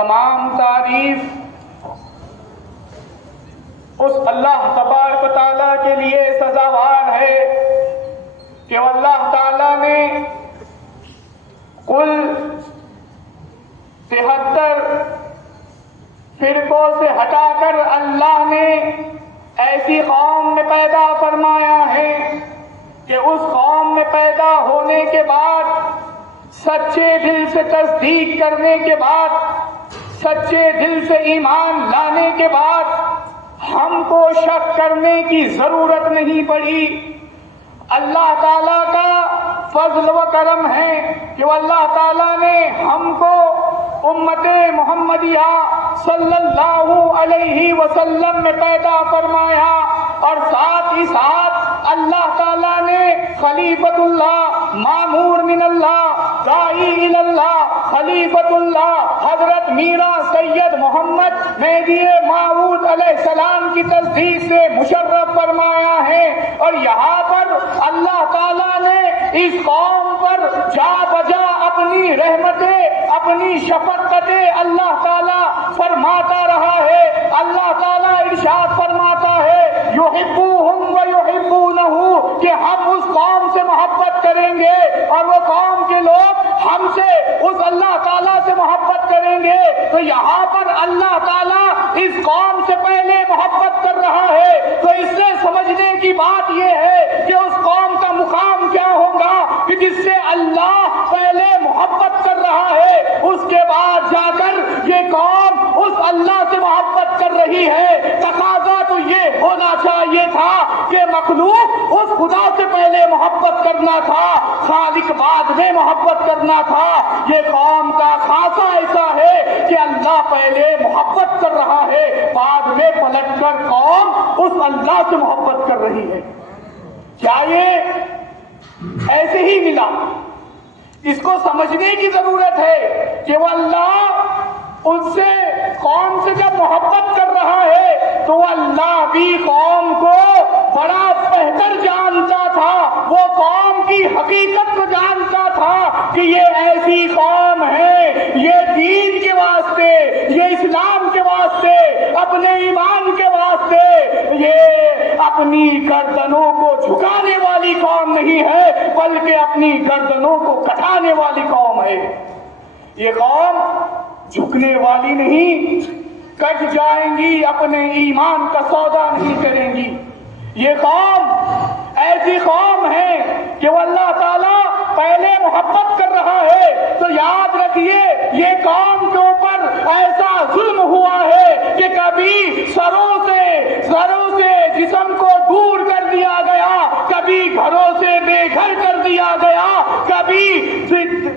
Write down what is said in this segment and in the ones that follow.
تمام تعریف اس اللہ تبارک و تعالیٰ کے لیے سزاوار ہے کہ اللہ تعالیٰ نے کل 73 فرقوں سے ہٹا کر اللہ نے ایسی قوم میں پیدا فرمایا ہے کہ اس قوم میں پیدا ہونے کے بعد سچے دل سے تصدیق کرنے کے بعد سچے دل سے ایمان لانے کے بعد ہم کو شک کرنے کی ضرورت نہیں پڑی۔ اللہ تعالیٰ کا فضل و کرم ہے کہ اللہ تعالیٰ نے ہم کو امت محمدیہ صلی اللہ علیہ وسلم میں پیدا فرمایا، اور ساتھ ہی ساتھ اللہ تعالیٰ نے خلیفۃ اللہ مامور من اللہ داعی اللہ خلیفۃ اللہ حضرت میرا سید محمد مہدی موعود علیہ السلام کی تصدیق سے مشرف فرمایا ہے۔ اور یہاں پر اللہ تعالیٰ نے اس قوم پر جا بجا اپنی رحمتیں اپنی شفقتیں اللہ تعالیٰ فرماتا رہا ہے۔ اللہ تعالیٰ ارشاد فرماتا ہے یحبوہم ویحبونہ، کہ ہم اس قوم سے محبت کریں گے اور وہ قوم کے لوگ ہم سے اس اللہ تعالیٰ سے محبت کریں گے۔ تو یہاں پر اللہ تعالیٰ اس قوم سے پہلے محبت کر رہا ہے، تو اس سے سمجھنے کی بات یہ ہے کہ اس قوم کا مقام کیا ہوگا کہ جس سے اللہ پہلے محبت کر رہا ہے، اس کے بعد جا کر یہ قوم اس اللہ سے محبت کر رہی ہے۔ تقاضا تو یہ ہونا چاہیے تھا کہ مخلوق اس خدا سے پہلے محبت کرنا تھا، خالق بعد میں محبت کرنا تھا۔ یہ قوم کا خاصہ ایسا ہے کہ اللہ پہلے محبت کر رہا ہے، بعد میں پلٹ کر قوم اس اللہ سے محبت کر رہی ہے۔ کیا یہ ایسے ہی ملا؟ اس کو سمجھنے کی ضرورت ہے کہ وہ اللہ ان سے قوم سے جب محبت کر رہا ہے تو اللہ بھی قوم کو بڑا بہتر جانتا تھا، وہ قوم کی حقیقت کو جانتا تھا کہ یہ ایسی قوم ہے، یہ دین کے واسطے، یہ اسلام کے واسطے، اپنے ایمان کے واسطے، یہ اپنی گردنوں کو جھکانے والی قوم نہیں ہے بلکہ اپنی گردنوں کو کٹانے والی قوم ہے۔ یہ قوم جھکنے والی نہیں، کٹ جائیں گی، اپنے ایمان کا سودا نہیں کریں گی۔ یہ قوم ایسی قوم ہے کہ وہ اللہ تعالیٰ پہلے محبت کر رہا ہے، تو یاد رکھیے یہ قوم کے اوپر ایسا ظلم ہوا ہے کہ کبھی سروں سے جسم کو دور کر دیا گیا، کبھی گھروں سے بے گھر کر دیا گیا، کبھی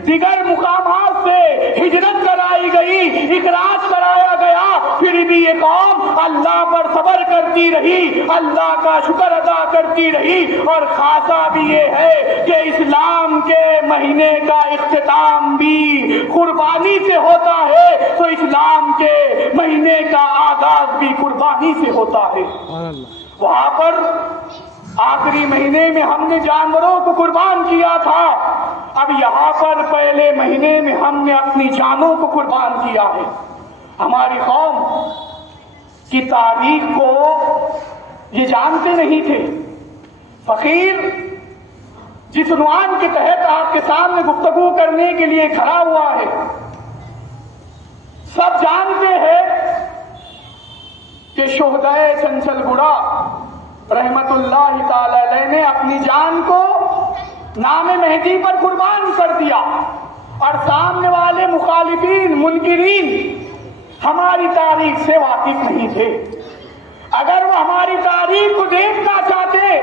دیگر مقامات سے ہجرت کرائی گئی، اخراج کرایا گیا، پھر بھی یہ قوم اللہ پر صبر کرتی رہی، اللہ کا شکر ادا کرتی رہی۔ اور خاصہ بھی یہ ہے کہ اسلام کے مہینے کا اختتام بھی قربانی سے ہوتا ہے، تو اسلام کے مہینے کا آغاز بھی قربانی سے ہوتا ہے۔ وہاں پر آخری مہینے میں ہم نے جانوروں کو قربان کیا تھا، اب یہاں پر پہلے مہینے میں ہم نے اپنی جانوں کو قربان کیا ہے۔ ہماری قوم کی تاریخ کو یہ جانتے نہیں تھے۔ فقیر جس عنوان کے تحت آپ کے سامنے گفتگو کرنے کے لیے کھڑا ہوا ہے، سب جانتے ہیں کہ شہدائے چنچل گڑا رحمت اللہ تعالی علیہ نے اپنی جان کو نام مہدی پر قربان کر دیا، اور سامنے والے مخالفین منکرین ہماری تاریخ سے واقف نہیں تھے۔ اگر وہ ہماری تاریخ کو دیکھنا چاہتے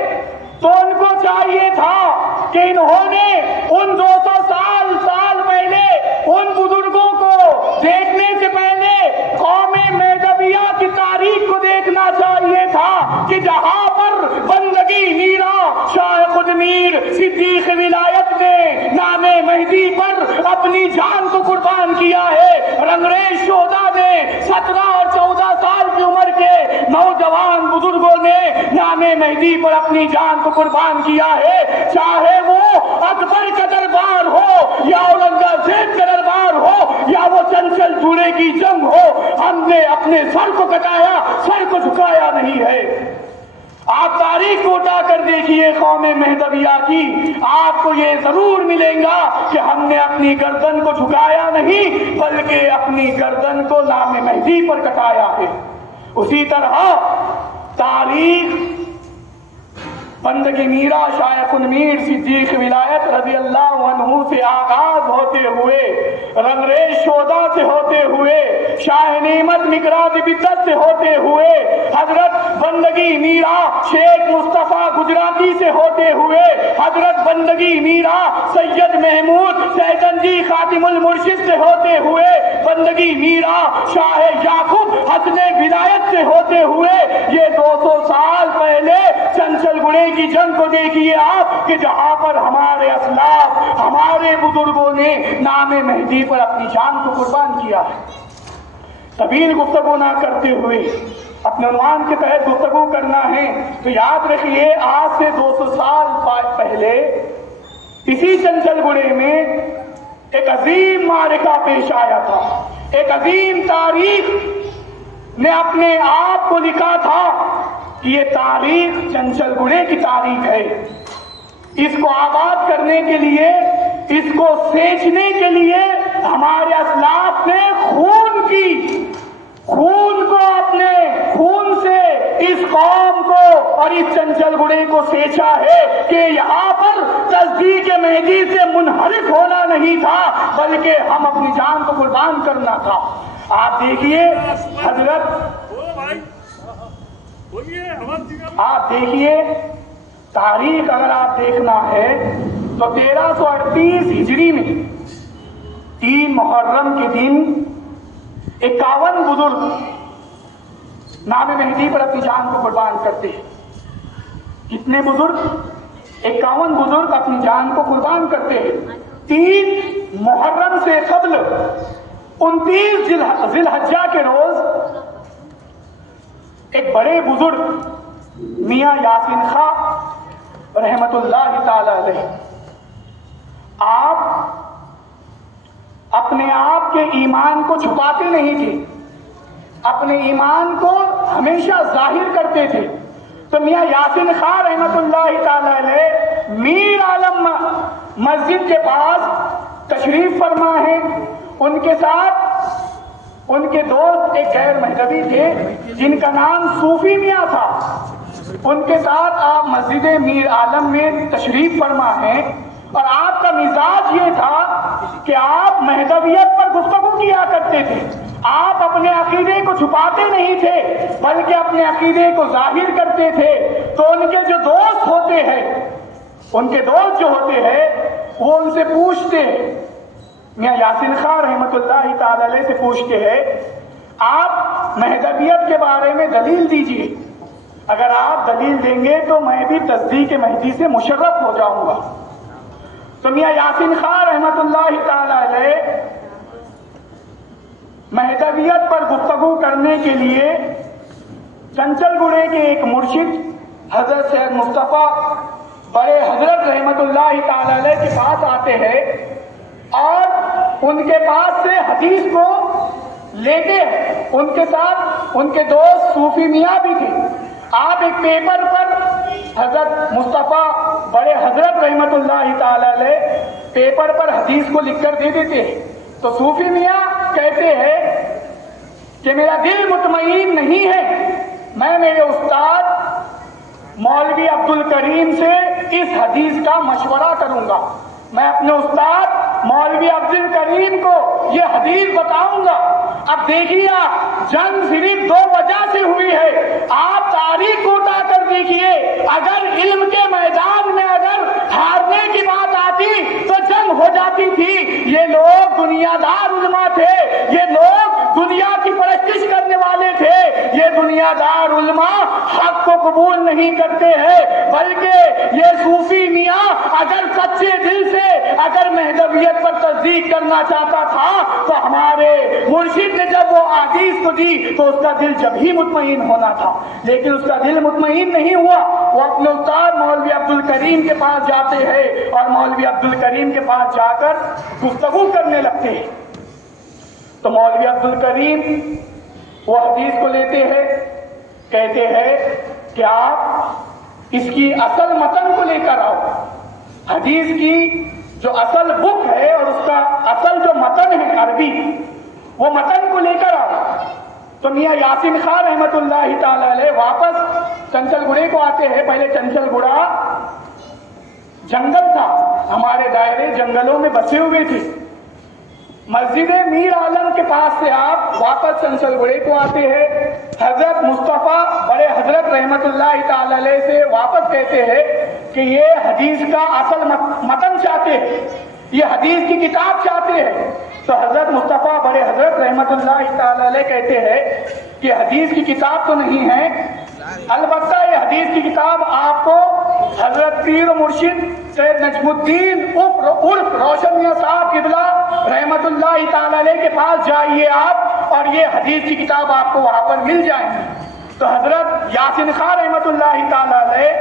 تو ان کو چاہیے تھا کہ انہوں نے ان 200 سال پہلے ان بزرگوں کو دیکھنے سے پہلے قوم میدویہ کی تاریخ کو دیکھنا چاہیے تھا کہ جہاں پر بندگی میرا شاہ خود میر صدیق ولایت نے نام مہدی پر اپنی جان کو قربان کیا ہے، رنگریز شہدا نے 17 اور 14 سال کی عمر کے نوجوان بزرگوں نے نام مہدی پر اپنی جان کو قربان کیا ہے، چاہے وہ اکبر کا دربار ہو یا اورنگزیب کا دربار ہو یا وہ چنچل چوڑے کی جنگ نے اپنے سر کو کٹایا، سر کو جھکایا نہیں ہے۔ آپ تاریخ کو اٹھا کر دیکھیے قوم مہدویہ کی، آپ کو یہ ضرور ملے گا کہ ہم نے اپنی گردن کو جھکایا نہیں بلکہ اپنی گردن کو نام مہدی پر کٹایا ہے۔ اسی طرح تاریخ بندگی میرا شیخ المیر صدیق ولایت رضی اللہ عنہ سے آغاز ہوتے ہوئے، رنگریز شودا سے ہوتے ہوئے، شاہ نعمت مقراض بدت سے ہوتے ہوئے، حضرت بندگی میرا شیخ مصطفیٰ گجراتی سے ہوتے ہوئے، حضرت بندگی میرا سید محمود سیدنجی خاتم المرشد سے ہوتے ہوئے، بندگی میرا شاہ یعقوب حسن ولایت سے ہوتے ہوئے، یہ 200 سال پہلے چنچل گڑے کی جنگ کو دیکھیے آپ کہ جہاں پر ہمارے اسلاف، ہمارے بزرگوں نے نام مہدی پر اپنی جان کو قربان کیا ہے۔ طویل گفتگو نہ کرتے ہوئے اپنے عنوان کے تحت گفتگو کرنا ہے تو یاد رکھیے آج سے 200 سال پہلے اسی چنچل گڑے میں ایک عظیم معرکہ پیش آیا تھا۔ ایک عظیم تاریخ نے اپنے آپ کو لکھا تھا کہ یہ تاریخ چنچل گڑے کی تاریخ ہے۔ اس کو آباد کرنے کے لیے، اس کو سینچنے کے لیے ہمارے اسلاف نے خون کو اپنے خون سے اس قوم کو اور اس چنچل گڑے کو سینچا ہے کہ یہاں پر تصدیق مہدی سے منحرف ہونا نہیں تھا بلکہ ہم اپنی جان کو قربان کرنا تھا۔ آپ دیکھیے آپ دیکھیے تاریخ اگر آپ دیکھنا ہے تو 1338 ہجری میں 3 محرم کے دن 51 بزرگ نام مہدی پر اپنی جان کو قربان کرتے ہیں۔ کتنے بزرگ؟ 51 بزرگ اپنی جان کو قربان کرتے ہیں۔ 3 محرم سے قبل 29 ذی الحجہ کے روز ایک بڑے بزرگ میاں یاسین خاں رحمت اللہ تعالی علیہ، آپ اپنے آپ کے ایمان کو چھپاتے نہیں تھے، اپنے ایمان کو ہمیشہ ظاہر کرتے تھے۔ تو میاں یاسین خاں رحمت اللہ تعالی علیہ میر عالم مسجد کے پاس تشریف فرما ہے۔ ان کے ساتھ ان کے دوست ایک غیر مذہبی تھے جن کا نام صوفی میاں تھا۔ ان کے ساتھ آپ مسجد میر عالم میں تشریف فرما ہیں اور آپ کا مزاج یہ تھا کہ آپ مہدویت پر گفتگو کیا کرتے تھے۔ آپ اپنے عقیدے کو چھپاتے نہیں تھے بلکہ اپنے عقیدے کو ظاہر کرتے تھے۔ تو ان کے جو دوست ہوتے ہیں، ان کے دوست جو ہوتے ہیں وہ ان سے پوچھتے ہیں، میاں یاسین خاں رحمت اللہ تعالی علیہ سے پوچھتے ہیں آپ مہدویت کے بارے میں دلیل دیجیے، اگر آپ دلیل دیں گے تو میں بھی تصدیق مہدی سے مشرف ہو جاؤں گا۔ تو میاں یاسین خاں رحمت اللہ تعالی علیہ مہدویت پر گفتگو کرنے کے لیے چنچل گڑے کے ایک مرشد حضرت سید مصطفیٰ بڑے حضرت رحمت اللہ تعالی علیہ کے پاس آتے ہیں اور ان کے پاس سے حدیث کو لیتے ہیں۔ ان کے ساتھ ان کے دوست صوفی میاں بھی تھے۔ آپ ایک پیپر پر حضرت مصطفیٰ بڑے حضرت رحمت اللہ تعالی علیہ پیپر پر حدیث کو لکھ کر دے دیتے ہیں۔ تو صوفی میاں کہتے ہیں کہ میرا دل مطمئن نہیں ہے، میں میرے استاد مولوی عبد الکریم سے اس حدیث کا مشورہ کروں گا، میں اپنے استاد مولوی عبد الکریم کو یہ حدیث بتاؤں گا۔ اب دیکھیے جنگ صرف 2 وجہ سے ہوئی ہے۔ آپ تاریخ کو اٹھا کر دیکھیے، اگر علم کے میدان میں اگر ہارنے کی بات آتی تو جنگ ہو جاتی تھی۔ یہ لوگ دنیا دار علماء تھے، یہ لوگ دنیا کی پرستش کرنے والے تھے، یہ دنیا دار علماء حق کو قبول نہیں کرتے ہیں، بلکہ یہ صوفی میاں اگر سچے دل سے اگر مہدویت پر تصدیق کرنا چاہتا تھا تو ہمارے مرشد نے جب وہ حدیث کو دی تو اس کا دل جب ہی مطمئن ہونا تھا، لیکن اس کا دل مطمئن نہیں ہوا۔ وہ اپنے استاد مولوی عبد الکریم کے پاس جاتے ہیں اور مولوی عبد الکریم کے پاس جا کر گفتگو کرنے لگتے ہیں۔ تو مولوی عبد الکریم وہ حدیث کو لیتے ہیں، کہتے ہیں کہ آپ اس کی اصل متن کو لے کر آؤ، حدیث کی جو اصل بک ہے اور اس کا اصل جو متن ہے عربی، وہ متن کو لے کر آؤ۔ تو میاں یاسین خان رحمت اللہ تعالی علیہ واپس چنچل گڑے کو آتے ہیں۔ پہلے چنچل گڑا جنگل تھا، ہمارے دائرے جنگلوں میں بسے ہوئے تھے۔ مسجد میر عالم کے پاس سے آپ واپس چنچل گڑے کو آتے ہیں، حضرت مصطفیٰ بڑے حضرت رحمت اللہ تعالی علیہ سے واپس کہتے ہیں کہ یہ حدیث کا اصل متن چاہتے ہیں، یہ حدیث کی کتاب چاہتے ہیں۔ تو حضرت مصطفیٰ بڑے حضرت رحمت اللہ تعالی علیہ کہتے ہیں کہ حدیث کی کتاب تو نہیں ہے، البتہ یہ حدیث کی کتاب آپ کو حضرت پیر و مرشد سید نجم الدین عرف روشن میاں صاحب قبلہ رحمت اللہ تعالی علیہ کے پاس جائیے آپ، اور یہ حدیث کی کتاب آپ کو وہاں پر مل جائیں گی۔ تو حضرت یاسین خان رحمت اللہ تعالی علیہ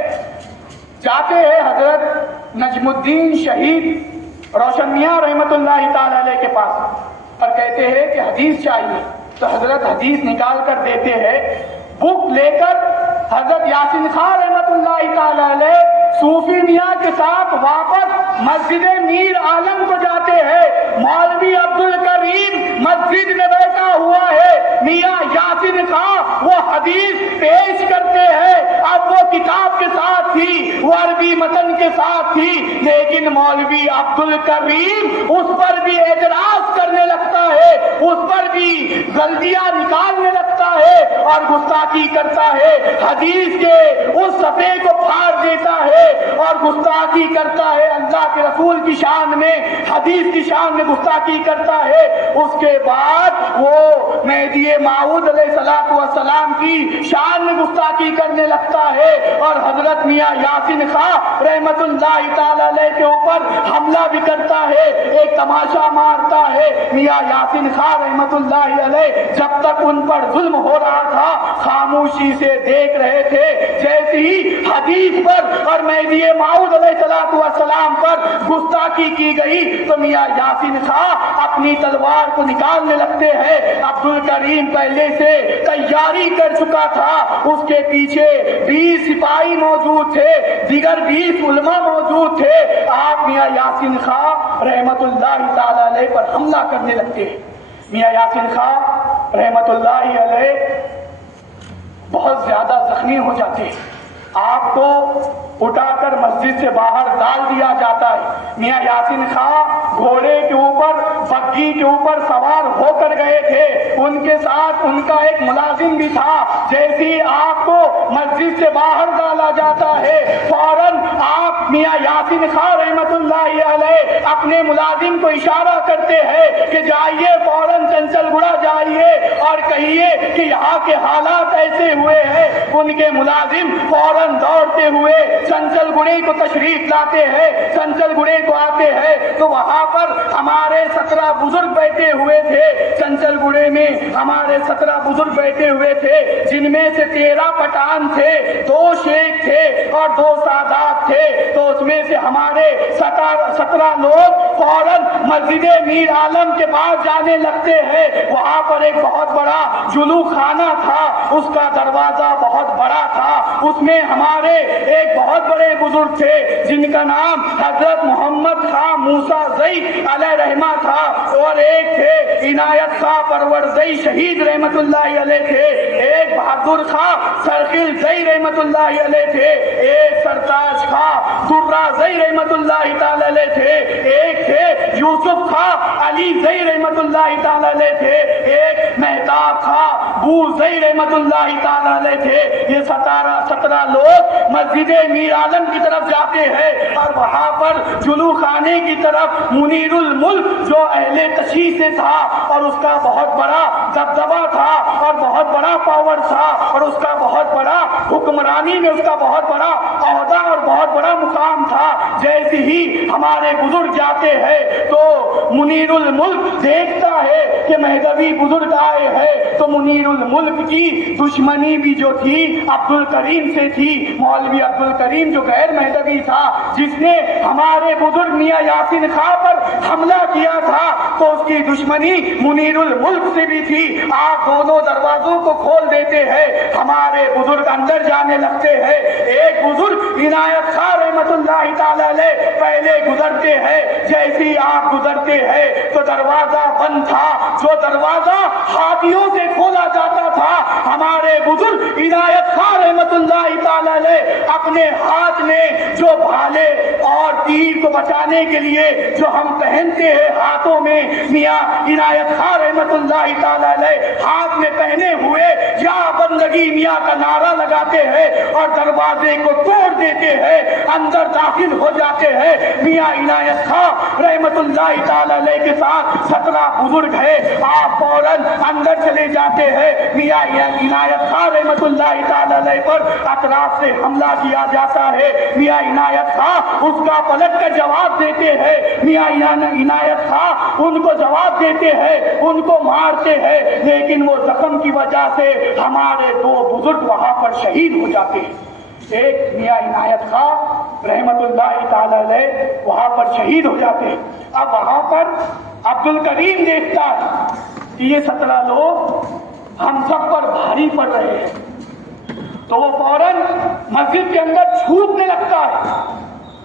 جاتے ہیں حضرت نجم الدین شہید روشن میاں رحمت اللہ تعالی علیہ کے پاس اور کہتے ہیں کہ حدیث چاہیے۔ تو حضرت حدیث نکال کر دیتے ہیں، بک لے کر حضرت یاسین خان رحمت اللہ تعالی علیہ صوفی میاں کے ساتھ واپس مسجد میر عالم کو جاتے ہیں۔ مولوی عبد الکریم مسجد میں بیٹھا ہوا ہے، میاں یاسین خان وہ حدیث پیش کرتے ہیں۔ اب وہ کتاب کے ساتھ تھی، وہ عربی متن کے ساتھ تھی، لیکن مولوی عبد الکریم اس پر بھی اعتراض کرنے لگتا ہے، اس پر بھی غلطیاں نکالنے لگتا ہے اور گستاخی کرتا ہے، حدیث کے اس صفحے کو پھاڑ دیتا ہے اور گستاخی کرتا ہے، اللہ کے رسول کی شان میں، حدیث کی شان میں گستاخی کرتا ہے۔ اس کے بعد وہ مہدی موعود علیہ السلام کی شان میں گستاخی کرنے لگتا ہے اور حضرت میاں یاسین خان رحمت اللہ تعالی علیہ کے اوپر حملہ بھی کرتا ہے، ایک تماشا مارتا ہے۔ میاں یاسین خان رحمت اللہ علیہ جب تک ان پر ظلم ہو رہا تھا خاموشی سے دیکھ رہے تھے، جیسے ہی حدیث پر اور مہدی موعود علیہ السلام پر گستاخی کی گئی تو میاں یاسین خان اپنی تلوار کو نکالنے لگتے ہیں۔ عبد الکریم پہلے سے تیاری کر چکا تھا، اس کے پیچھے 20 سپاہی موجود تھے، دیگر 20 علماء موجود تھے۔ آپ میاں یاسین خان رحمت اللہ تعالی علیہ پر حملہ کرنے لگتے ہیں۔ میاں یاسین خان رحمت اللہ علیہ بہت زیادہ زخمی ہو جاتے ہیں، آپ کو اٹھا کر مسجد سے باہر ڈال دیا جاتا ہے۔ میاں یاسین خان گھوڑے کے اوپر بگھی کے اوپر سوار ہو کر گئے تھے، ان کے ساتھ ان کا ایک ملازم بھی تھا۔ جیسے آپ کو مسجد سے باہر ڈالا جاتا ہے فوراً آپ میاں یاسین خان رحمت اللہ علیہ اپنے ملازم کو اشارہ کرتے ہیں کہ جائیے فوراً چنچل گڑا جائیے اور کہیے کہ یہاں کے حالات ایسے ہوئے ہیں۔ ان کے ملازم فوراً دوڑتے ہوئے چنچل گڑے کو تشریف لاتے ہیں، چنچل گڑے کو آتے ہیں تو وہاں پر ہمارے 17 بزرگ بیٹھے ہوئے تھے۔ چنچل گڑے میں ہمارے 17 بزرگ بیٹھے ہوئے تھے، جن میں سے 13 پٹھان تھے، 2 شیخ تھے اور 2 سادات تھے۔ تو اس میں سے ہمارے 17 لوگ فوراً مسجد میر عالم کے پاس جانے لگتے ہیں۔ وہاں پر ایک بہت بڑا جلو خانہ تھا، اس کا دروازہ بہت بڑا تھا، اس میں ہمارے ایک بہت بڑے بزرگ تھے جن کا نام حضرت محمد خان موسیٰ زئی علیہ رحمہ تھا، اور ایک تھے عنایت خان پرور زئی شہید رحمت اللہ علیہ تھے، ایک بہادر خان سرخیل زئی رحمت اللہ علیہ تھے، ایک سرتاج خان درہ زئی رحمت اللہ تعالی علیہ تھے، ایک تھے یوسف خان علی زئی رحمت اللہ تعالی علیہ تھے، ایک مہتاب خان بو زئی رحمت اللہ تعالی علیہ تھے۔ یہ 17 لوگ مسجد میر عالم کی طرف جاتے ہیں اور وہاں پر جلو خانے کی طرف منیر الملک جو اہل تشیع سے تھا اور اس کا بہت بڑا دبدبہ تھا اور بہت بڑا پاور تھا اور اس کا بہت بڑا حکمرانی میں اس کا بہت بڑا عہدہ اور بہت بڑا مقام تھا۔ جیسے ہی ہمارے بزرگ جاتے ہیں تو منیر الملک دیکھتا ہے کہ مہدوی بزرگ آئے ہیں، تو منیر الملک کی دشمنی بھی جو تھی عبد الکریم سے تھی، مولوی عبد الکریم جو غیر مہدوی تھا، جس نے ہمارے بزرگ میاں یاسین خان پر حملہ کیا تھا، تو اس کی دشمنی منیرُل ملک سے بھی تھی. آپ دونوں دروازوں کو کھول دیتے ہیں, ہمارے بزرگ اندر جانے لگتے ہیں. ایک بزرگ عنایت خاں رحمت اللہ تعالی علیہ پہلے گزرتے ہیں. جیسے ہی آپ گزرتے ہیں تو دروازہ بند تھا, جو دروازہ ہاتھیوں سے کھولا جاتا تھا, ہمارے بزرگ عنایت خاں رحمت اللہ تعالی علیہ اپنے ہاتھ میں جو بھالے اور تیر کو بچانے کے لیے جو ہم پہنتے ہیں ہاتھوں میں, میاں عنایت خاں رحمت اللہ تعالی علیہ ہاتھ میں پہنے ہوئے یا بندگی میاں کا نعرہ لگاتے ہیں اور دروازے کو توڑ دیتے ہیں, اندر داخل ہو جاتے ہیں. میاں عنایت خاں رحمت اللہ تعالی علیہ کے ساتھ 17 بزرگ ہے, آپ فوراً اندر چلے جاتے ہیں. میاں عنایت خاں رحمت اللہ تعالی علیہ پر اطراف سے حملہ کیا جاتا ہے. میاں عنایت خاں اس کا پلٹ کر جواب دیتے ہیں. میاں عنایت خاں ان کو جواب دیتے ہیں, ان کو مارتے ہیں, لیکن وہ زخم کی وجہ سے ہمارے 2 بزرگ وہاں پر شہید ہو جاتے ہیں. ایک میاں عنایت خاں رحمت اللہ تعالی علیہ وہاں پر شہید ہو جاتے ہیں. اب وہاں پر عبد الکریم دیکھتا ہے کہ یہ 17 لوگ ہم سب پر بھاری پڑ رہے ہیں, تو وہ فوراً مسجد کے اندر چھوٹنے لگتا ہے,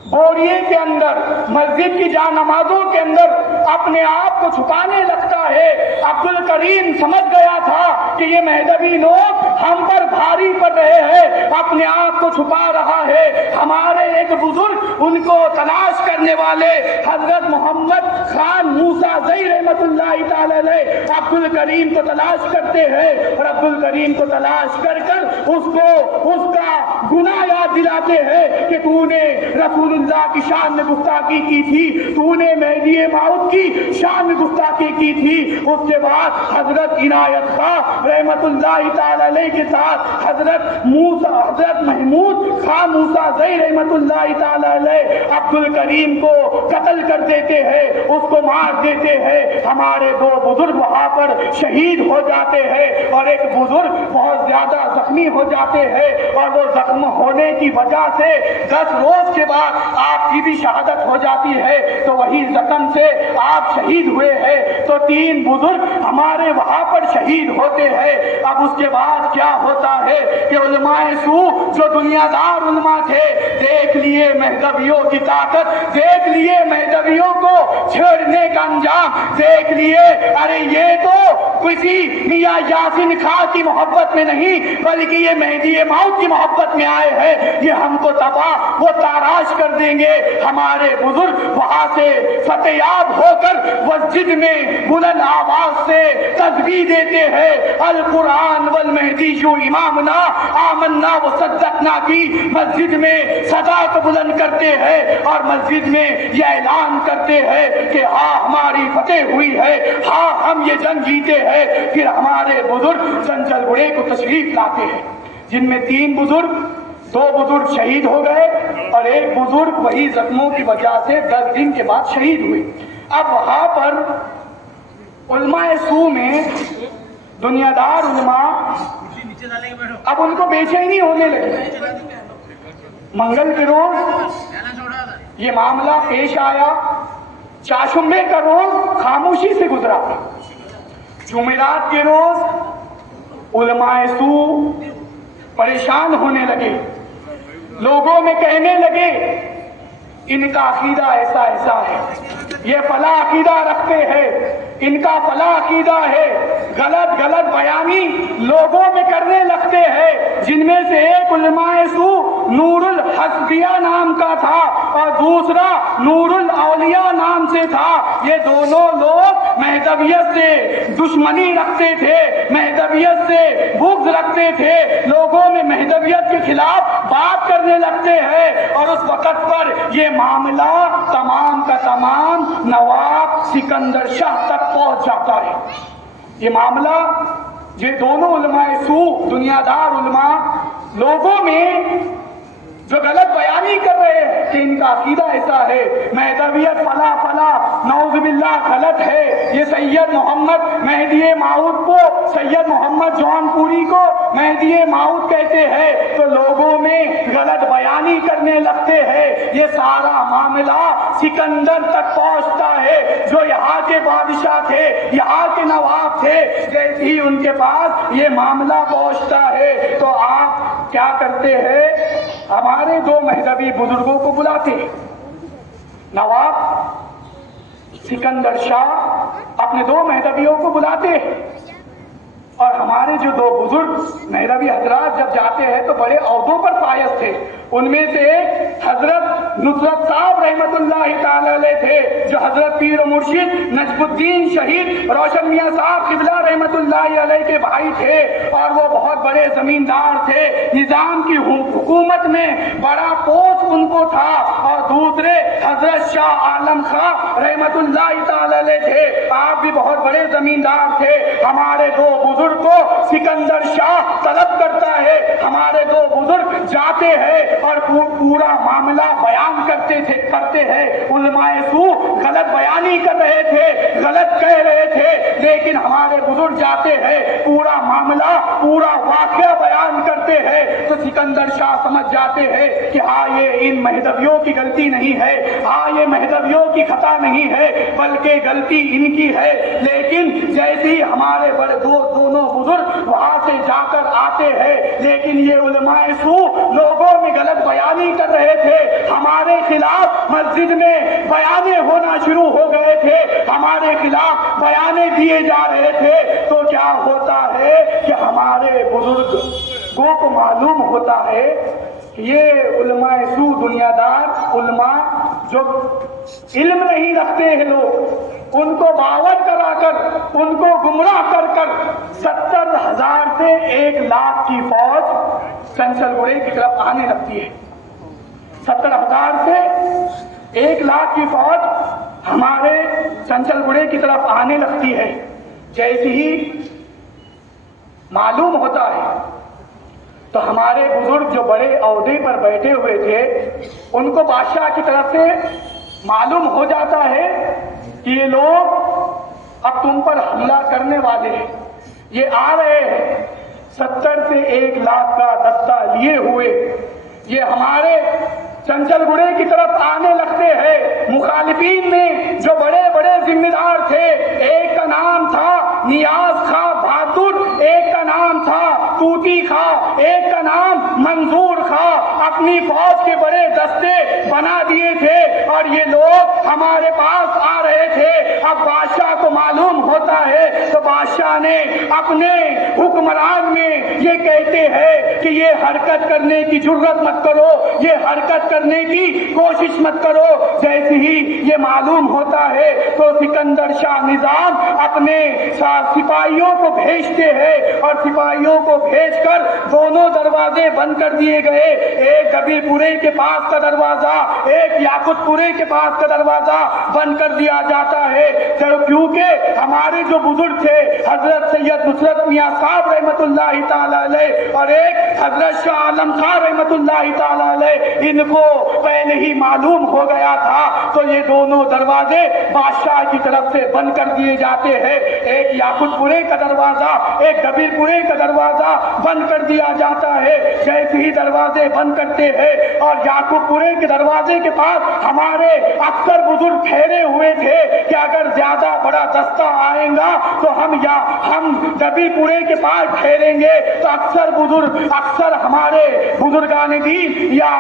بوریے کے اندر, مسجد کی جا نمازوں کے اندر اپنے آپ کو چھپانے لگتا ہے. عبد الکریم سمجھ گیا تھا کہ یہ مہدوی لوگ ہم پر بھاری پڑ رہے ہیں, اپنے آپ کو چھپا رہا ہے. ہمارے ایک بزرگ ان کو تلاش کرنے والے حضرت محمد خان موسیٰ زئی رحمت اللہ تعالی علیہ عبد الکریم کو تلاش کرتے ہیں, اور عبد الکریم کو تلاش کر کر اس کو اس کا گناہ یاد دلاتے ہیں کہ تو نے رسول اللہ کی شان میں گستاخی کی تھی, تو نے مہدی موعود کی شان میں گستاخی کی تھی. اس کے بعد حضرت عنایت خاں رحمت اللہ تعالی علیہ کے ساتھ حضرت محمود خان موسیٰ زئی رحمت اللہ تعالی علیہ عبد الکریم کو قتل کر دیتے ہیں, اس کو مار دیتے ہیں. ہمارے 2 بزرگ وہاں پر شہید ہو جاتے ہیں, اور ایک بزرگ بہت زیادہ زخمی ہو جاتے ہیں, اور وہ زخم ہونے کی وجہ سے 10 روز کے بعد آپ کی بھی شہادت ہو جاتی ہے. تو وہی زخم سے آپ شہید ہوئے ہیں. تو 3 بزرگ ہمارے وہاں پر شہید ہوتے ہیں. اب اس کے بعد کیا ہوتا ہے کہ علماء سو جو دنیا دار علماء تھے, دیکھ لیے مہدویوں کی طاقت, دیکھ لیے مہدویوں کو چھیڑنے کا انجام, دیکھ لیے ارے یہ تو کسی میاں یاسین خان کی محبت میں نہیں بلکہ یہ مہدی موعود کی محبت میں آئے ہیں, یہ ہم کو تباہ وہ تاراش کر دیں گے. ہمارے بزرگ وہاں سے فتیاب ہو کر مسجد میں بلند آواز سے تسبیح دیتے ہیں, القرآن والمہدی امامنا آمنا وصدقنا کی مسجد میں صدا کو بلند کرتے ہیں, اور مسجد میں یہ اعلان کرتے ہیں کہ ہاں ہماری فتح ہوئی ہے, ہاں ہم یہ جنگ جیتے ہیں. پھر ہمارے بزرگ چنچل گڑھے کو تشریف لاتے ہیں, جن میں 3 بزرگ, 2 بزرگ شہید ہو گئے اور ایک بزرگ وہی زخموں کی وجہ سے 10 دن کے بعد شہید ہوئے. اب وہاں پر علماء سو میں دنیا دار علماء اب ان کو بے چینی ہونے لگی. منگل کے روز یہ معاملہ پیش آیا, چاشمبے کا روز خاموشی سے گزرا, جمعرات کے روز علماء سو پریشان ہونے لگے, لوگوں میں کہنے لگے ان کا عقیدہ ایسا ایسا ہے, یہ فلاں عقیدہ رکھتے ہیں, ان کا فلاں عقیدہ ہے, غلط بیانی لوگوں میں کرنے لگتے ہیں. جن میں سے ایک علماء سو نور الحسبیہ نام کا تھا اور دوسرا نور الاولیاء نام سے تھا. یہ دونوں لوگ مہدویت سے دشمنی رکھتے تھے, مہدویت سے بغض رکھتے تھے, لوگوں میں مہدویت کے خلاف بات کرنے لگتے ہیں. اور اس وقت پر یہ معاملہ تمام کا تمام نواب سکندر شاہ تک پہنچ جاتا ہے. یہ معاملہ یہ دونوں علماء سو دنیا دار علماء لوگوں میں جو غلط بیانی کر رہے ہیں کہ ان کا عقیدہ ایسا ہے, مہدویت فلا فلا نعوذ باللہ غلط ہے, یہ سید محمد مہدی موعود کو, سید محمد جون پوری کو مہدی موعود کہتے ہیں, تو لوگوں میں غلط بیانی کرنے لگتے ہیں. یہ سارا معاملہ سکندر تک پہنچتا ہے جو یہاں کے بادشاہ تھے، یہاں کے نواب تھے، جیسے ہی ان کے پاس یہ معاملہ پہنچتا ہے تو آپ کیا کرتے ہیں؟ ہمارے دو مذہبی بزرگوں کو بلاتے ہیں۔ نواب سکندر شاہ اپنے دو مذہبیوں کو بلاتے ہیں، اور ہمارے جو دو بزرگ مذہبی حضرات جب جاتے ہیں تو بڑے عہدوں پر فائز تھے۔ ان میں سے ایک حضرت نصرت صاحب رحمت اللہ تعالی علیہ تھے، جو حضرت پیر و مرشد نجم الدین شہید روشن میاں صاحب قبلہ رحمت اللہ علیہ کے بھائی تھے، اور وہ بہت بڑے زمیندار تھے، نظام کی حکومت میں بڑا پوسٹ ان کو تھا۔ اور دوسرے حضرت شاہ عالم خان رحمت اللہ تعالی علیہ تھے، آپ بھی بہت بڑے زمیندار تھے۔ ہمارے دو بزرگ کو سکندر شاہ طلب کرتا ہے، ہمارے دو بزرگ جاتے ہیں اور پورا معاملہ بیان کرتے ہیں۔ علماء سو غلط بیانی کر رہے تھے، غلط کہہ رہے تھے، لیکن ہمارے بزرگ جاتے ہیں، پورا معاملہ پورا واقعہ بیان کرتے ہیں، تو سکندر شاہ سمجھ جاتے ہیں کہ ہاں یہ ان مذہبیوں کی غلطی نہیں ہے، ہاں یہ مذہبیوں کی خطا نہیں ہے، بلکہ غلطی ان کی ہے۔ لیکن جیسے ہی ہمارے بڑے دونوں بزرگ وہاں سے جا کر آتے ہیں، لیکن یہ علماء سو لوگوں میں غلط بیانی کر رہے تھے، ہمارے خلاف مسجد میں بیانے ہونا شروع ہو گئے تھے، ہمارے خلاف بیانے دیے جا رہے تھے۔ تو کیا ہوتا ہے کہ ہمارے بزرگوں کو معلوم ہوتا ہے کہ یہ علماء سو دنیا دار علماء جو علم نہیں رکھتے ہیں، لوگ ان کو باور کرا کر، ان کو گمراہ کر کر 70,000 سے 1,00,000 کی فوج چنچل گڑھے کی طرف آنے لگتی ہے۔ 70,000 سے 1,00,000 کی فوج ہمارے چنچل گڑھے کی طرف آنے لگتی ہے۔ جیسے ہی معلوم ہوتا ہے تو ہمارے بزرگ جو بڑے عہدے پر بیٹھے ہوئے تھے، ان کو بادشاہ کی طرف سے معلوم ہو جاتا ہے کہ یہ لوگ اب تم پر حملہ کرنے والے ہیں، یہ آ رہے ہیں 70 سے 1,00,000 کا دستہ لیے ہوئے، یہ ہمارے چنچل گڑھے کی طرف آنے لگتے ہیں۔ مخالفین میں جو بڑے بڑے ذمہ دار تھے، ایک کا نام تھا نیاز خاں بہادر، ایک کا نام تھا توتی خاں، ایک کا نام منظور خاں، اپنی فوج کے بڑے دستے بنا دیے تھے، اور یہ لوگ ہمارے پاس آ رہے تھے۔ اب بادشاہ کو معلوم ہوتا ہے تو بادشاہ نے اپنے حکمران میں یہ کہتے ہیں کہ یہ حرکت کرنے کی جرت مت کرو، یہ حرکت کرنے کی کوشش مت کرو۔ جیسے ہی یہ معلوم ہوتا ہے تو سکندر شاہ نظام اپنے سپاہیوں کو بھیجتے ہیں، اور سپاہیوں کو بھیج کر دونوں دروازے بند کر دیے گئے، ایک کبیر پورے کے پاس کا دروازہ، ایک یاقوت پورے کے پاس کا دروازہ بند کر دیا جاتا ہے، کیونکہ ہمارے جو بزرگ تھے حضرت سید نصرت میاں صاحب رحمت اللہ تعالی علیہ اور ایک حضرت شاہ عالم خان رحمت اللہ تعالی علیہ، ان کو پہلے ہی معلوم ہو گیا تھا، تو یہ دونوں دروازے بادشاہ کی طرف سے بند کر دیے جاتے ہیں، ایک یاقوت پورے کا دروازہ، ایک کبیر پورے کا دروازہ بند کر دیا جاتا ہے۔ جیسے ہی دروازے بند کرتے ہیں اور یاقوت پورے کے دروازے کے پاس ہمارے اکثر بزرگ ٹھہرے ہوئے تھے کہ اگر زیادہ بڑا دستہ آئے گا تو ہم کبیر پورے کے پاس ٹھہریں گے، تو اکثر ہمارے بزرگان دین یا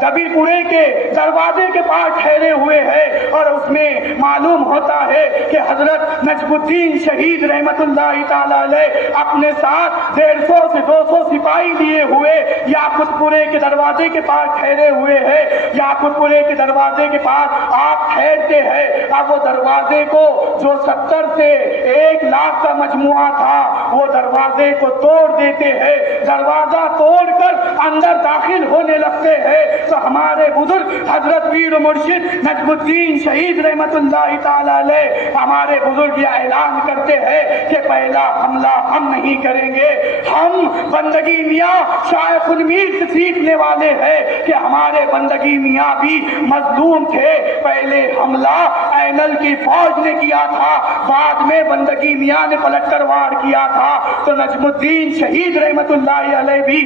کبیر پورے کے دروازے کے پاس ٹھہرے ہوئے ہیں، اور اس میں معلوم ہوتا ہے کہ حضرت نجم الدین شہید رحمت اللہ تعالی علیہ اپنے ساتھ 150 سے 200 سپاہی لیے ہوئے یاقوت پورے کے دروازے کے پاس ٹھہرے ہوئے ہیں۔ یاقوت پورے کے دروازے کے پاس آپ ٹھہرتے ہیں، اب وہ دروازے کو جو 70 سے 1,00,000 کا مجموعہ تھا وہ دروازے کو توڑ دیتے ہیں، دروازہ توڑ کر اندر داخل ہونے لگتے ہیں، تو ہمارے بزرگ حضرت پیر و مرشد نجم الدین شہید رحمت اللہ تعالی علیہ ہمارے بزرگ یہ اعلان کرتے ہیں کہ پہلا حملہ ہم نہیں کریں گے، ہم بندگی میاں شیخ المیر سے سیکھنے والے ہیں کہ ہمارے بندگی میاں بھی مظلوم تھے، پہلے حملہ اینل کی فوج نے کیا تھا، بعد میں بندگی میاں نے پلٹ کر وار کیا تھا، تو نجم الدین شہید رحمت اللہ علیہ بھی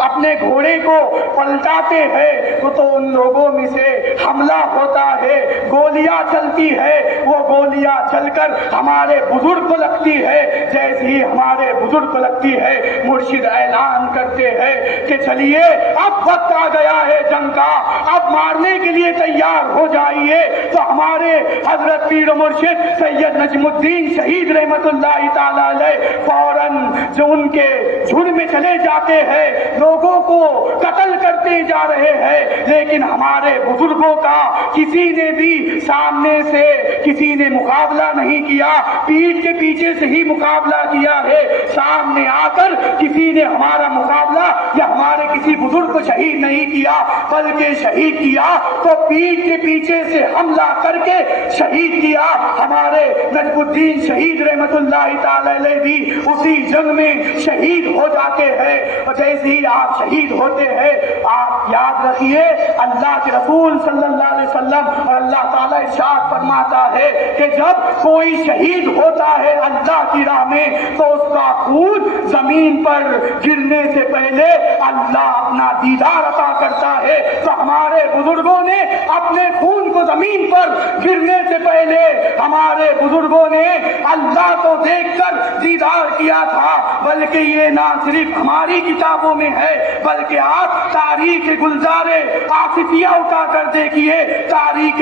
اپنے گھوڑے کو پلٹاتے ہیں، تو ان لوگوں میں سے حملہ ہوتا ہے، گولیاں چلتی ہے، وہ گولیاں چل کر ہمارے بزرگ کو لگتی ہے، جیسے ہی ہمارے بزرگ کو لگتی ہے مرشد اعلان کرتے ہیں کہ چلیے اب وقت آ گیا ہے جنگ کا، اب مارنے کے لیے تیار ہو جائیے، تو ہمارے حضرت پیر و مرشد سید نجم الدین شہید رحمت اللہ تعالی علیہ فوراً جو ان کے جھنڈ میں چلے جاتے ہیں، لوگوں کو قتل کرتے جا رہے ہیں، لیکن ہمارے بزرگوں کا کسی نے بھی سامنے سے کسی نے مقابلہ نہیں کیا، پیٹھ کے پیچھے سے ہی مقابلہ کیا ہے، سامنے آ کر کسی نے ہمارا مقابلہ یا ہمارے کسی بزرگ کو شہید نہیں کیا، بلکہ شہید کیا تو پیٹھ کے پیچھے سے حملہ کر کے شہید کیا۔ ہمارے نجم الدین شہید رحمت اللہ تعالی علیہ بھی اسی جنگ میں شہید ہو جاتے ہیں، اور جیسے ہی آپ شہید ہوتے ہیں آپ یاد رکھیے اللہ کے رسول صلی اللہ علیہ وسلم اور اللہ تعالیٰ ارشاد فرماتا ہے کہ جب کوئی شہید ہوتا ہے اللہ کی راہ میں تو اس کا خون زمین پر گرنے سے پہلے اللہ اپنا دیدار عطا کرتا ہے۔ تو ہمارے بزرگوں نے اپنے خون کو زمین پر گرنے سے پہلے ہمارے بزرگوں نے اللہ کو دیکھ کر دیدار کیا تھا، بلکہ یہ نہ صرف ہماری کتابوں میں ہے بلکہ آپ تاریخ گلزار آصفیہ اٹھا کر دیکھیے، تاریخ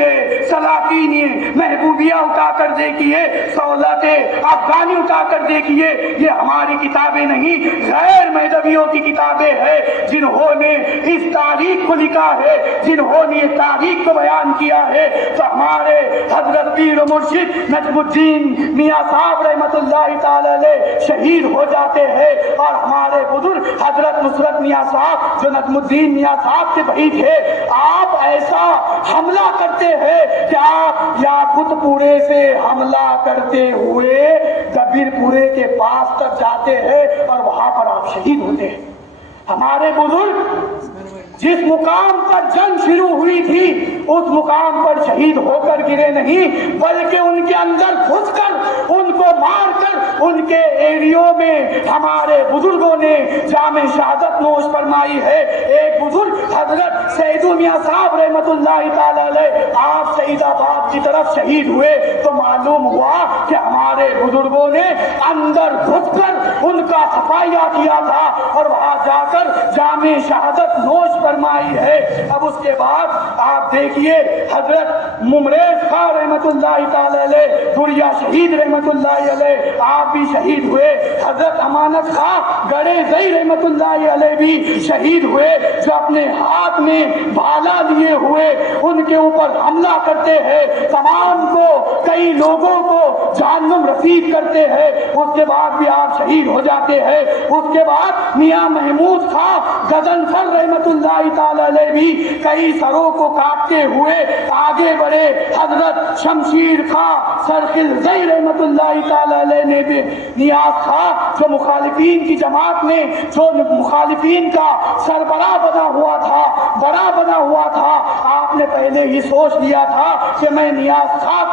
سلاطین محبوبیہ اٹھا کر دیکھیے، سہولت افغانی اٹھا کر دیکھیے، یہ ہماری کتابیں نہیں غیر مذہبیوں کی کتابیں ہیں جنہوں نے اس تاریخ کو لکھا ہے، جنہوں نے اس تاریخ کو بیان کیا ہے۔ تو ہمارے حضرت پیر و مرشد نجم الدین میاں صاحب رحمت اللہ تعالی علیہ شہید ہو جاتے ہیں، اور ہمارے بزرگ حضرت نصرت میاں صاحب جو نجم الدین میاں صاحب کے بھائی تھے، آپ ایسا حملہ کرتے ہیں کہ آپ یاقوت پورے سے حملہ کرتے ہوئے کبیر پورے کے پاس تک جاتے ہیں اور وہاں پر آپ شہید ہوتے ہیں۔ ہمارے بزرگ جس مقام پر جنگ شروع ہوئی تھی اس مقام پر شہید ہو کر گرے نہیں، بلکہ ان کے اندر گھس کر ان کو مار کر ان کے ایریوں میں ہمارے بزرگوں نے جام شہادت نوش فرمائی ہے۔ ایک بزرگ حضرت سید میاں صاحب رحمت اللہ تعالی علیہ آپ سعید آباد کی طرف شہید ہوئے تو معلوم ہوا کہ ہمارے بزرگوں نے اندر گھس کر ان کا صفائیہ کیا تھا اور وہاں جا کر جام شہادت نوش فرمائی ہے۔ اب اس کے بعد آپ دیکھیے حضرت ممریز خان رحمت اللہ تعالی علیہ دریا شہید رحمت اللہ علیہ آپ بھی شہید ہوئے، حضرت امانت خان گڑے زئی رحمت اللہ علیہ بھی شہید ہوئے، جو اپنے ہاتھ میں بھالا لیے ہوئے ان کے اوپر حملہ کرتے ہیں، تمام کو کئی لوگوں کو جہنم رسید کرتے ہیں، اس کے بعد بھی آپ شہید ہو جاتے ہیں۔ اس کے بعد میاں محمود خان غزن فر رحمت اللہ تعالی علیہ بھی کئی سروں کو کاٹتے ہوئے آگے بڑھے، حضرت شمشیر خان سرخل زئی رحمت اللہ تعالی علیہ نے بھی، نیاز خان جو مخالفین کی جماعت میں جو مخالفین کا سربراہ بنا ہوا تھا، بڑا بنا ہوا تھا، آپ نے پہلے ہی سوچ لیا تھا کہ میں نیاز خان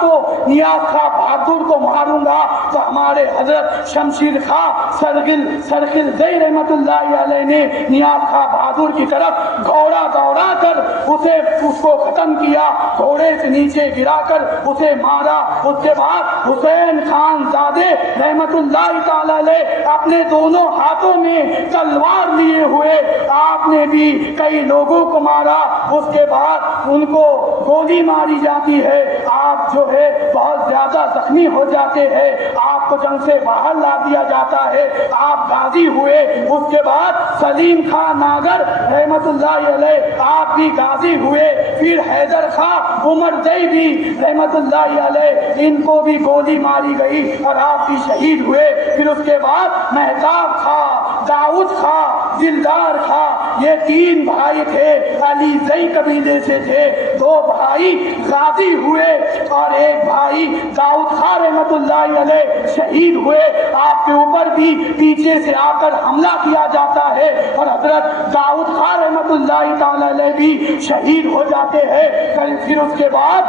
بہادر کو ماروں گا، تو ہمارے حضرت شمشیر خان سرخل زئی رحمت اللہ علیہ نے نیاز خان بہادر کی طرف گھوڑا دوڑا کر اس کو ختم کیا، گھوڑے سے نیچے گرا کر اسے مارا۔ اس کے بعد حسین خان زادے رحمت اللہ تعالی علیہ اپنے دونوں ہاتھوں میں تلوار لیے ہوئے آپ نے بھی کئی لوگوں کو مارا۔ اس کے بعد ان کو گولی ماری جاتی ہے، آپ جو ہے بہت زیادہ زخمی ہو جاتے ہیں، آپ کو جنگ سے باہر لا دیا جاتا ہے، آپ غازی ہوئے۔ اس کے بعد سلیم خان ناگر رحمت اللہ علیہ آپ بھی غازی ہوئے، پھر حیدر خان عمر زئی بھی رحمت اللہ علیہ ان کو بھی گولی ماری گئی اور آپ بھی شہید ہوئے۔ پھر اس کے بعد مہتاب خان، داؤد خان، دلدار خان، یہ تین بھائی تھے، علی زئی قبیلے سے تھے، دو بھائی غازی ہوئے اور ایک بھائی داؤد خان رحمت اللہ علیہ شہید ہوئے۔ آپ کے اوپر بھی پیچھے سے آ کر حملہ کیا جاتا ہے اور حضرت داؤد خان رحمت اللہ تعالی علیہ بھی شہید ہو جاتے ہیں۔ پھر اس کے بعد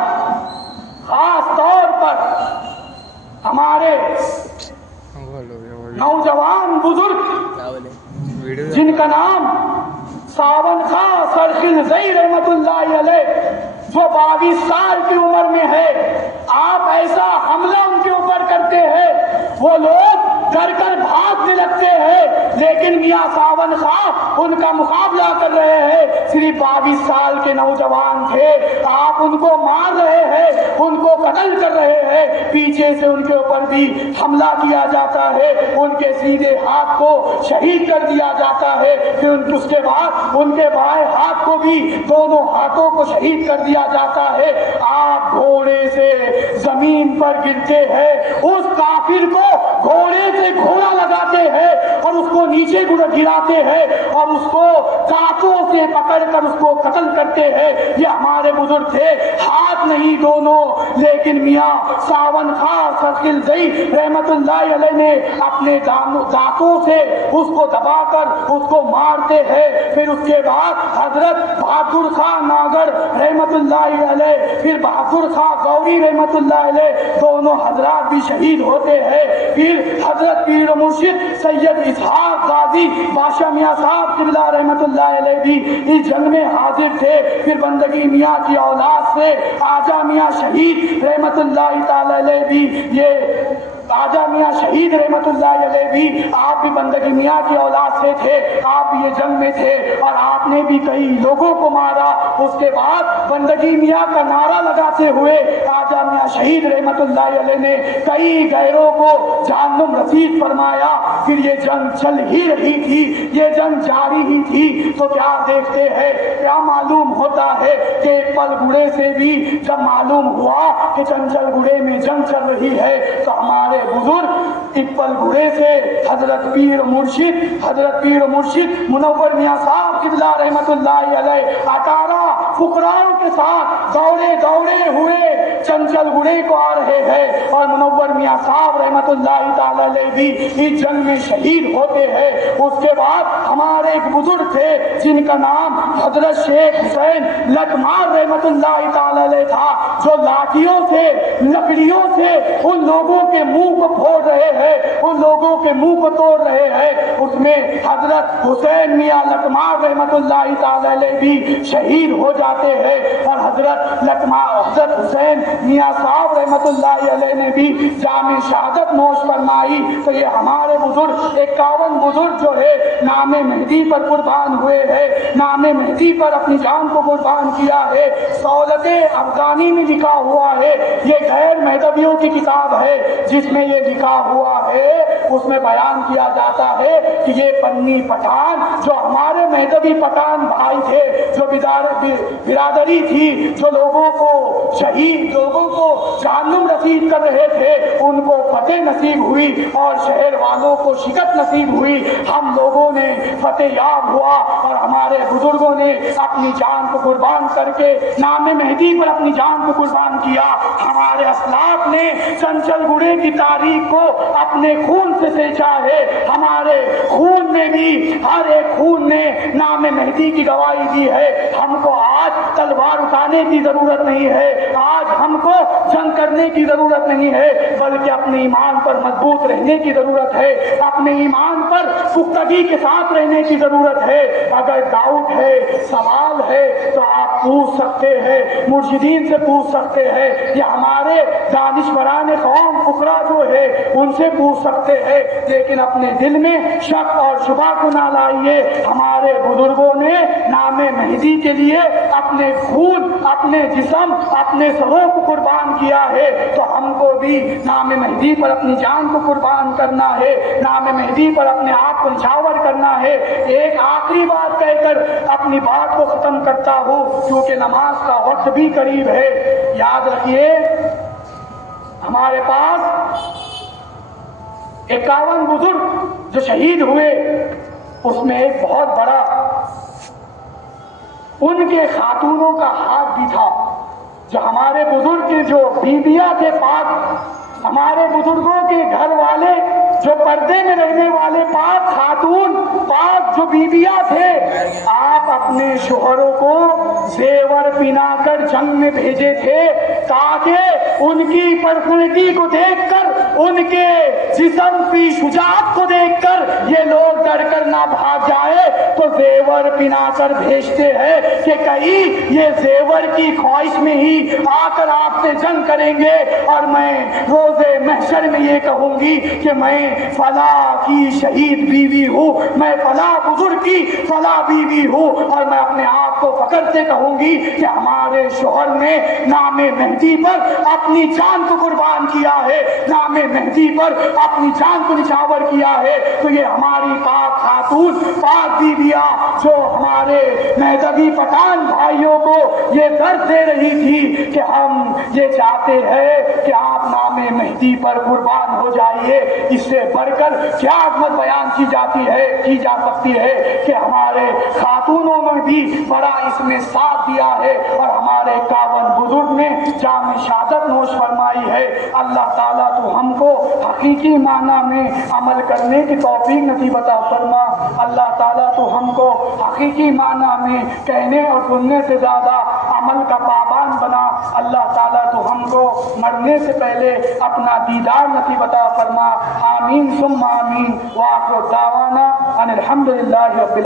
خاص طور پر ہمارے نوجوان بزرگ جن کا نام ساون خان سرخل زئی رحمت اللہ علیہ جو 22 سال کی عمر میں ہے، آپ ایسا حملہ ان کے اوپر وہ لوگ ڈر کر بھاگنے لگتے ہیں، لیکن میاں ساون خان ان کا مقابلہ کر رہے ہیں۔ صرف 22 سال کے نوجوان تھے، آپ ان کو مار رہے ہیں، ان کو قتل کر رہے ہیں، پیچھے سے ان کے اوپر بھی حملہ کیا جاتا ہے، ان کے سیدھے ہاتھ کو شہید کر دیا جاتا ہے، پھر اس کے بعد ان کے بائیں ہاتھ کو بھی، دونوں ہاتھوں کو شہید کر دیا جاتا ہے۔ آپ گھوڑے سے زمین پر گرتے ہیں، اس کافر کو گھوڑے سے گھوڑا لگاتے ہیں اور اس کو نیچے گراتے ہیں اور اس کو دانتوں سے پکڑ کر اس کو قتل کرتے ہیں۔ یہ ہمارے بزرگ تھے، ہاتھ نہیں دونوں، لیکن میاں ساون خان سرخلزئی رحمت اللہ علیہ نے اپنے دانتوں سے اس کو دبا کر اس کو مارتے ہیں۔ پھر اس کے بعد حضرت بہادر خان ناگڑ رحمت اللہ علیہ، پھر بہادر خان غوری رحمت اللہ علیہ، دونوں حضرات بھی شہید ہوتے ہیں۔ پھر حضرت پیر و مرشد سید اسحاق غازی بادشاہ میاں صاحب قبلہ رحمت اللہ علیہ بھی اس جنگ میں حاضر تھے۔ پھر بندگی میاں کی اولاد سے آجا میاں شہید رحمت اللہ تعالی علیہ بھی، یہ آجا میاں شہید رحمت اللہ علیہ بھی، آپ بھی بندگی میاں کی اولاد سے تھے، آپ بھی یہ جنگ میں تھے اور آپ نے بھی کئی لوگوں کو مارا۔ اس کے بعد بندگی میاں کا نعرہ لگاتے ہوئے آجا میاں شہید رحمت اللہ علیہ نے کئی غیروں کو جہنم رسید فرمایا۔ پھر یہ جنگ چل ہی رہی تھی، یہ جنگ جاری ہی تھی، تو کیا دیکھتے ہیں، کیا معلوم ہوتا ہے کہ پل گڑے سے بھی جب معلوم ہوا کہ چنچل گڑے میں جنگ چل رہی ہے تو ہمارے بزرگ اپل گڑے سے حضرت پیر مرشد منور میاں صاحب قبلہ رحمت اللہ علیہ 18 فقراؤں کے ساتھ دوڑے ہوئے چنچل گڑے کو آ رہے ہیں اور منور میاں صاحب رحمت اللہ تعالی علیہ بھی اس جنگ میں شہید ہوتے ہیں۔ اس کے بعد ہمارے ایک بزرگ تھے جن کا نام حضرت شیخ حسین لٹمار رحمت اللہ تعالی علیہ تھا، جو لاٹھیوں سے لکڑیوں سے ان لوگوں کے منہ کو پھوڑ رہے ہیں، ان لوگوں کے منہ کو توڑ رہے ہیں۔ اس میں حضرت حسین میاں لٹمار رحمت اللہ تعالی علیہ بھی شہید ہو جاتے ہیں اور حضرت حسین میاں صاحب رحمت اللہ علیہ نے بھی جام شہادت نوش فرمائی۔ تو یہ ہمارے بزرگ 51 بزرگ جو ہے نام مہدی پر قربان ہوئے ہیں، نام مہدی پر اپنی جان کو قربان کیا ہے۔ سولت افغانی میں لکھا ہوا ہے، یہ غیر مہدویوں کی کتاب ہے جس میں یہ لکھا ہوا ہے، اس میں بیان کیا جاتا ہے کہ یہ پنی پٹھان جو ہمارے مہدوی پٹھان بھائی تھے، جو برادری تھی، جو لوگوں کو جہنم رسید کر رہے تھے، ان کو فتح نصیب ہوئی اور شہر والوں کو شکست نصیب ہوئی۔ ہم لوگوں نے فتح یاب ہوا اور ہمارے بزرگوں نے اپنی جان کو قربان کر کے نام مہدی پر اپنی جان کو قربان کیا۔ ہمارے اسلاف نے چنچل گڑے کی تاریخ کو اپنے خون سے سینچا ہے، ہمارے خون میں بھی ہر ایک خون نے نام مہدی کی گواہی دی ہے۔ ہم کو آج تلوار اٹھانے کی ضرورت نہیں ہے، آج ہم کو جنگ کرنے کی ضرورت نہیں ہے، بلکہ اپنے ایمان پر مضبوط رہنے کی ضرورت ہے، اپنے ایمان پر پختگی کے ساتھ رہنے کی ضرورت ہے۔ اگر ڈاؤٹ ہے، سوال ہے تو آپ پوچھ سکتے ہیں، مرشدین سے پوچھ سکتے ہیں، یا ہمارے دانشوران قوم فقراء جو ہے ان سے پوچھ سکتے ہیں، لیکن اپنے دل میں شک اور شبہ کو نہ لائیے۔ ہمارے بزرگوں نے نام مہدی کے لیے اپنے خون، اپنے جسم، اپنے سروں کو قربان کیا ہے، تو ہم کو بھی نام مہدی پر اپنی جان کو قربان کرنا ہے، نام مہدی پر اپنے آپ کو نچھاور کرنا ہے۔ ایک آخری بات کہہ کر اپنی بات کو ختم کرتا ہوں، کیونکہ نماز کا وقت بھی قریب ہے۔ یاد رکھیے، ہمارے پاس 51 بزرگ جو شہید ہوئے، اس میں ایک بہت بڑا ان کے خاتونوں کا ہاتھ بھی تھا، جو ہمارے بزرگ کے جو بیویاں تھے پاک، ہمارے بزرگوں کے گھر والے جو پردے میں رہنے والے پاک خاتون، پاک جو بیویاں تھے، آپ اپنے شوہروں کو زیور پہنا کر جنگ میں بھیجے تھے تاکہ ان کی پرسنالٹی کو دیکھ کر، ان کے جسم کی شجاعت کو دیکھ کر یہ لوگ ڈر کر نہ بھاگ جائے، تو زیور پہنا کر بھیجتے ہیں کہ کہیں یہ زیور کی خواہش میں ہی آ کر آپ سے جنگ کریں گے اور میں روزے محشر میں یہ کہوں گی کہ میں فلاں کی شہید بیوی ہوں، میں فلاں بزرگ کی فلاں بیوی ہوں، اور میں اپنے آپ کو فخر سے کہوں گی کہ ہمارے شوہر نے نام مہدی پر اپنی جان کو قربان کیا ہے، نام مہدی پر اپنی جان کو نچھاور کیا ہے، تو یہ ہماری پاک خاتون، پاک بیویاں جو ہمارے مہدوی پٹھان بھائیوں کو یہ درد دے رہی تھی کہ ہم یہ چاہتے ہیں کہ آپ نام مہدی پر قربان ہو جائیے، اس سے بڑھ کر کیا عظمت بیان کی جا سکتی ہے کہ ہمارے خاتونوں نے بھی بڑا اس میں ساتھ دیا ہے، اور ہمارے 51 بزرگ نے جام شہادت نوش فرمائی ہے۔ اللہ تعالیٰ تو ہم کو حقیقی معنی میں عمل کرنے کی توفیق نصیب عطا فرما، اللہ تعالیٰ تو ہم کو حقیقی معنی میں کہنے اور سننے سے زیادہ عمل کا پابند بنا، اللہ تعالیٰ تو ہم کو مرنے سے پہلے اپنا دیدار نصیب عطا فرما، آمین ثم آمین، وآخر دعوانا ان الحمدللہ رب